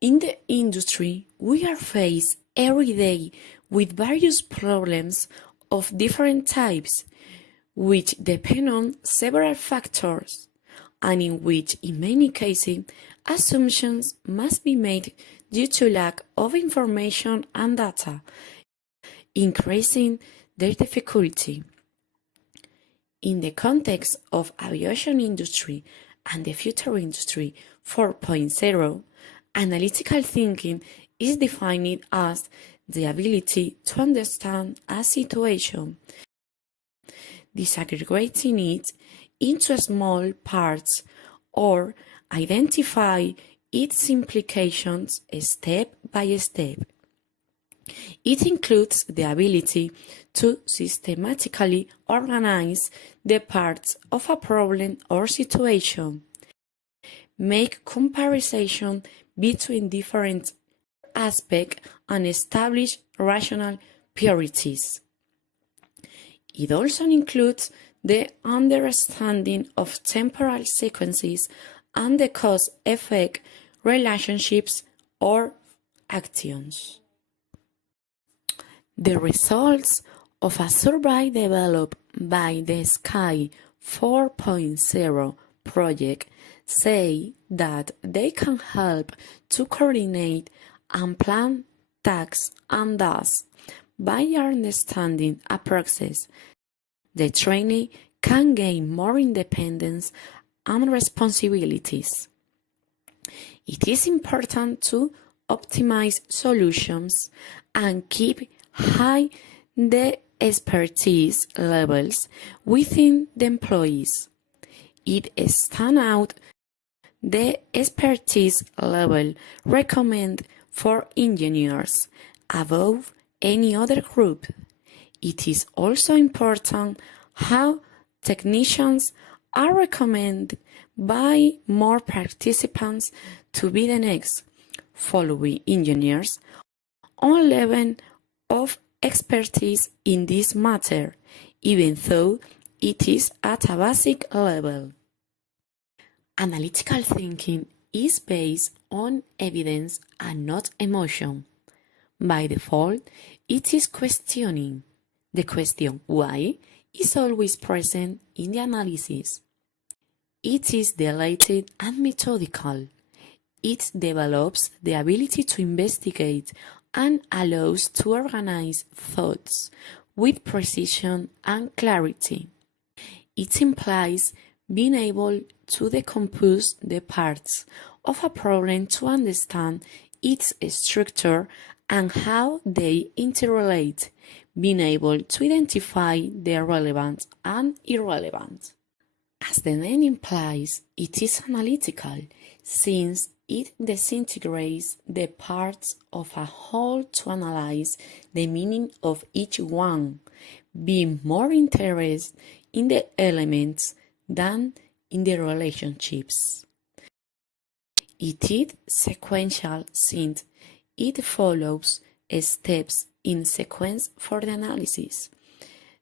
In the industry, we are faced every day with various problems of different types, which depend on several factors, and in which, in many cases, assumptions must be made due to lack of information and data, increasing their difficulty. In the context of aviation industry and the future industry 4.0, analytical thinking is defined as the ability to understand a situation, disaggregating it into small parts or identify its implications step by step. It includes the ability to systematically organize the parts of a problem or situation, make comparison between different aspects, and establish rational priorities. It also includes the understanding of temporal sequences and the cause-effect relationships or actions. The results of a survey developed by the Sky 4.0 project say that they can help to coordinate and plan tasks, and thus, by understanding a process, the trainee can gain more independence and responsibilities. It is important to optimize solutions and keep high the expertise levels within the employees. It stands out the expertise level recommended for engineers above any other group. It is also important how technicians are recommended by more participants to be the next, following engineers on level of expertise in this matter, even though it is at a basic level. Analytical thinking is based on evidence and not emotion. By default, it is questioning. The question why is always present in the analysis. It is deliberate and methodical. It develops the ability to investigate and allows to organize thoughts with precision and clarity. It implies being able to decompose the parts of a problem to understand its structure and how they interrelate, being able to identify the relevant and irrelevant. As the name implies, it is analytical, since it disintegrates the parts of a whole to analyze the meaning of each one, being more interested in the elements than in the relationships. It is sequential, since it follows steps in sequence for the analysis,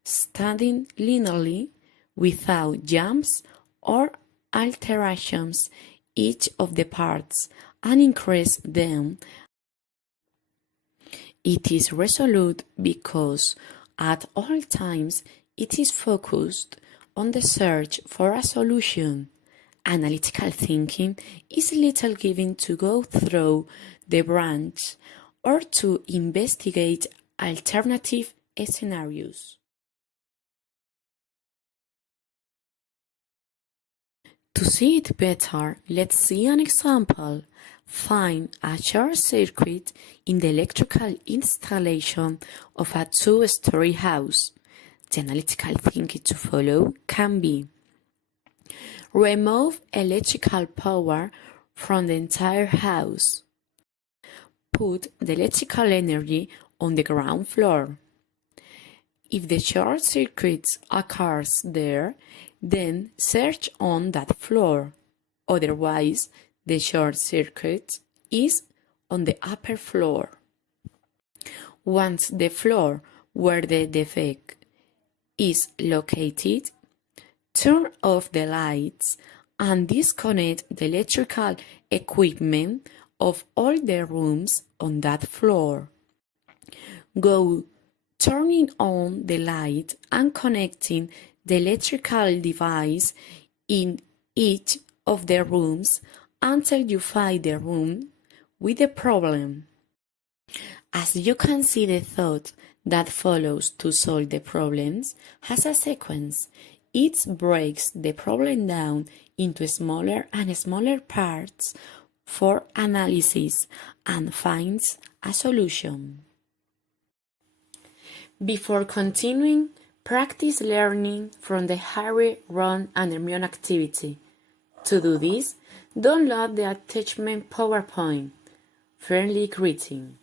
studying linearly without jumps or alterations each of the parts and increase them. It is resolute because at all times it is focused on the search for a solution. Analytical thinking is little given to go through the branch or to investigate alternative scenarios. To see it better, let's see an example. Find a short circuit in the electrical installation of a two-story house. The analytical thinking to follow can be: remove electrical power from the entire house. Put the electrical energy on the ground floor. If the short circuit occurs there, then search on that floor. Otherwise, the short circuit is on the upper floor. Once the floor where the defect is located, turn off the lights and disconnect the electrical equipment of all the rooms on that floor. Go turning on the light and connecting the electrical device in each of the rooms until you find the room with the problem. As you can see, the thought that follows to solve the problems has a sequence. It breaks the problem down into smaller and smaller parts for analysis and finds a solution. Before continuing, practice learning from the Harry, Ron, and Hermione activity. To do this, download the attachment PowerPoint. Friendly greeting.